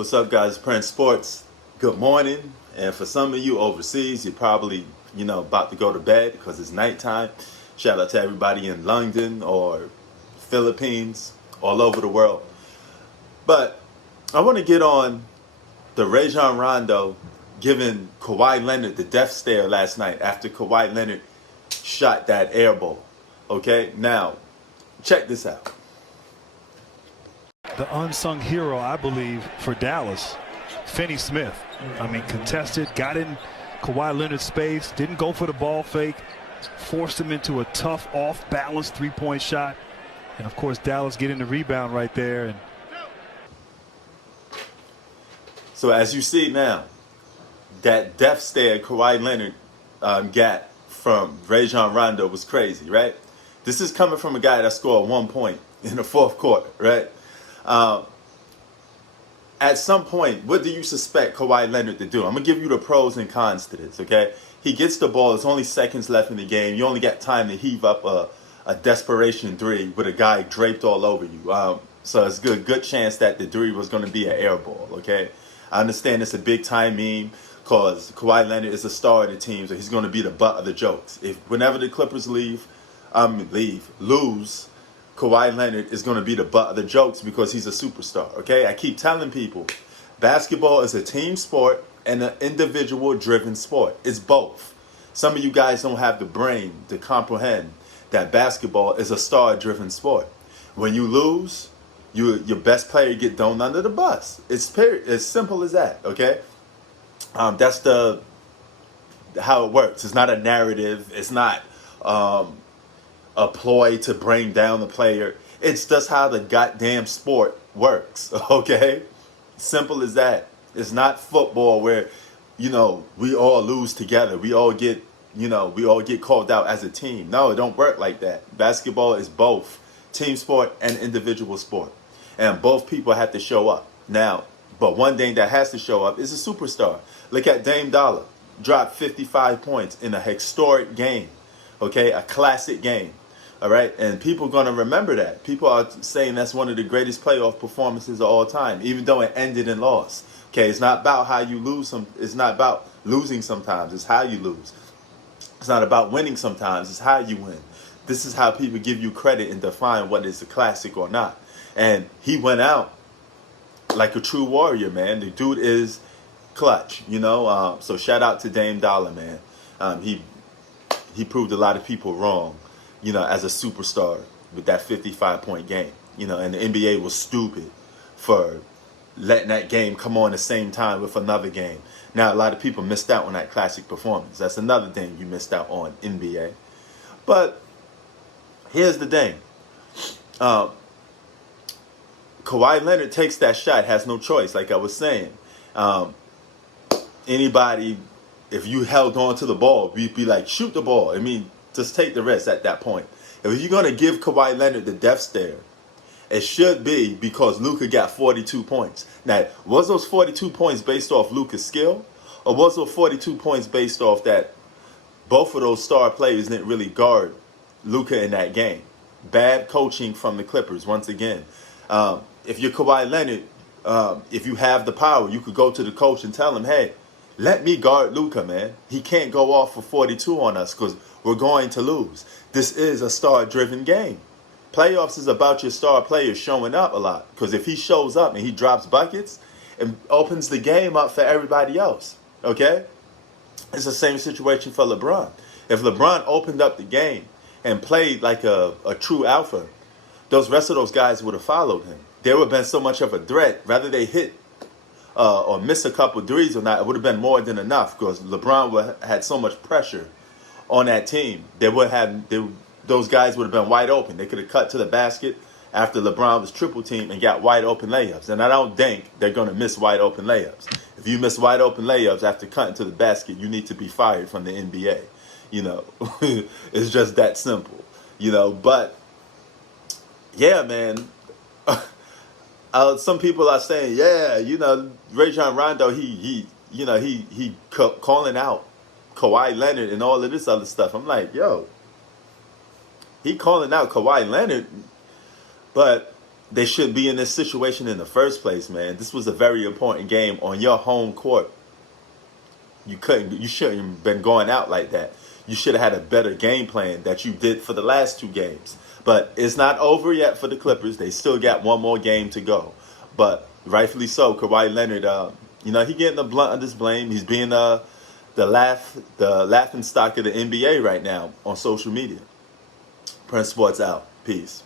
What's up, guys? Prince Sports. Good morning. And for some of you overseas, you're probably, about to go to bed because it's nighttime. Shout out to everybody in London or Philippines, all over the world. But I want to get on the Rajon Rondo giving Kawhi Leonard the death stare last night after Kawhi Leonard shot that air ball. Okay, now check this out. The unsung hero, I believe, for Dallas, Finney Smith. I mean, contested, got in Kawhi Leonard's space, didn't go for the ball fake, forced him into a tough, off-balance three-point shot. And, of course, Dallas getting the rebound right there. And so as you see now, that death stare Kawhi Leonard got from Rajon Rondo was crazy, right? This is coming from a guy that scored 1 point in the fourth quarter, right? At some point, what do you suspect Kawhi Leonard to do? I'm going to give you the pros and cons to this, okay? He gets the ball. There's only seconds left in the game. You only got time to heave up a desperation three with a guy draped all over you. So it's a good chance that the three was going to be an air ball, okay? I understand it's a big-time meme because Kawhi Leonard is a star of the team, so he's going to be the butt of the jokes. Whenever the Clippers lose, Kawhi Leonard is going to be the butt of the jokes because he's a superstar, okay? I keep telling people, basketball is a team sport and an individual-driven sport. It's both. Some of you guys don't have the brain to comprehend that basketball is a star-driven sport. When you lose, your best player get thrown under the bus. It's as simple as that, okay? That's how it works. It's not a narrative. It's not a ploy to bring down the player. It's just how the goddamn sport works, okay? Simple as that. It's not football where, we all lose together. We all get called out as a team. No, it don't work like that. Basketball is both team sport and individual sport. And both people have to show up. Now, but one thing that has to show up is a superstar. Look at Dame Dollar. Dropped 55 points in a historic game. Okay, a classic game. All right, and people are going to remember that. People are saying that's one of the greatest playoff performances of all time, even though it ended in loss. Okay, it's not about how you lose. It's not about losing sometimes. It's how you lose. It's not about winning sometimes. It's how you win. This is how people give you credit and define what is a classic or not. And he went out like a true warrior, man. The dude is clutch, So shout out to Dame Dollar, man. He proved a lot of people wrong, as a superstar with that 55-point game. And the NBA was stupid for letting that game come on the same time with another game. Now, a lot of people missed out on that classic performance. That's another thing you missed out on, NBA. But here's the thing. Kawhi Leonard takes that shot, has no choice, like I was saying. Anybody, if you held on to the ball, we'd be like, shoot the ball. I mean, just take the risk at that point. If you're going to give Kawhi Leonard the death stare, it should be because Luka got 42 points. Now, was those 42 points based off Luka's skill? Or was those 42 points based off that both of those star players didn't really guard Luka in that game? Bad coaching from the Clippers, once again. If you're Kawhi Leonard, if you have the power, you could go to the coach and tell him, hey, let me guard Luka, man. He can't go off for 42 on us because we're going to lose. This is a star-driven game. Playoffs is about your star players showing up a lot. Because if he shows up and he drops buckets, it opens the game up for everybody else. Okay? It's the same situation for LeBron. If LeBron opened up the game and played like a true alpha, those rest of those guys would have followed him. There would have been so much of a threat. Rather they hit or miss a couple threes or not, it would have been more than enough because LeBron had so much pressure on that team. Those guys would have been wide open. They could have cut to the basket after LeBron was triple teamed and got wide open layups. And I don't think they're going to miss wide open layups. If you miss wide open layups after cutting to the basket, you need to be fired from the NBA. It's just that simple. But yeah, man. Some people are saying, Rajon Rondo, he calling out Kawhi Leonard and all of this other stuff. I'm like, he calling out Kawhi Leonard, but they should be in this situation in the first place, man. This was a very important game on your home court. You shouldn't have been going out like that. You should have had a better game plan that you did for the last 2 games. But it's not over yet for the Clippers. They still got one more game to go. But rightfully so, Kawhi Leonard, he getting the blunt of this blame. He's being the laughing stock of the NBA right now on social media. Prince Sports out. Peace.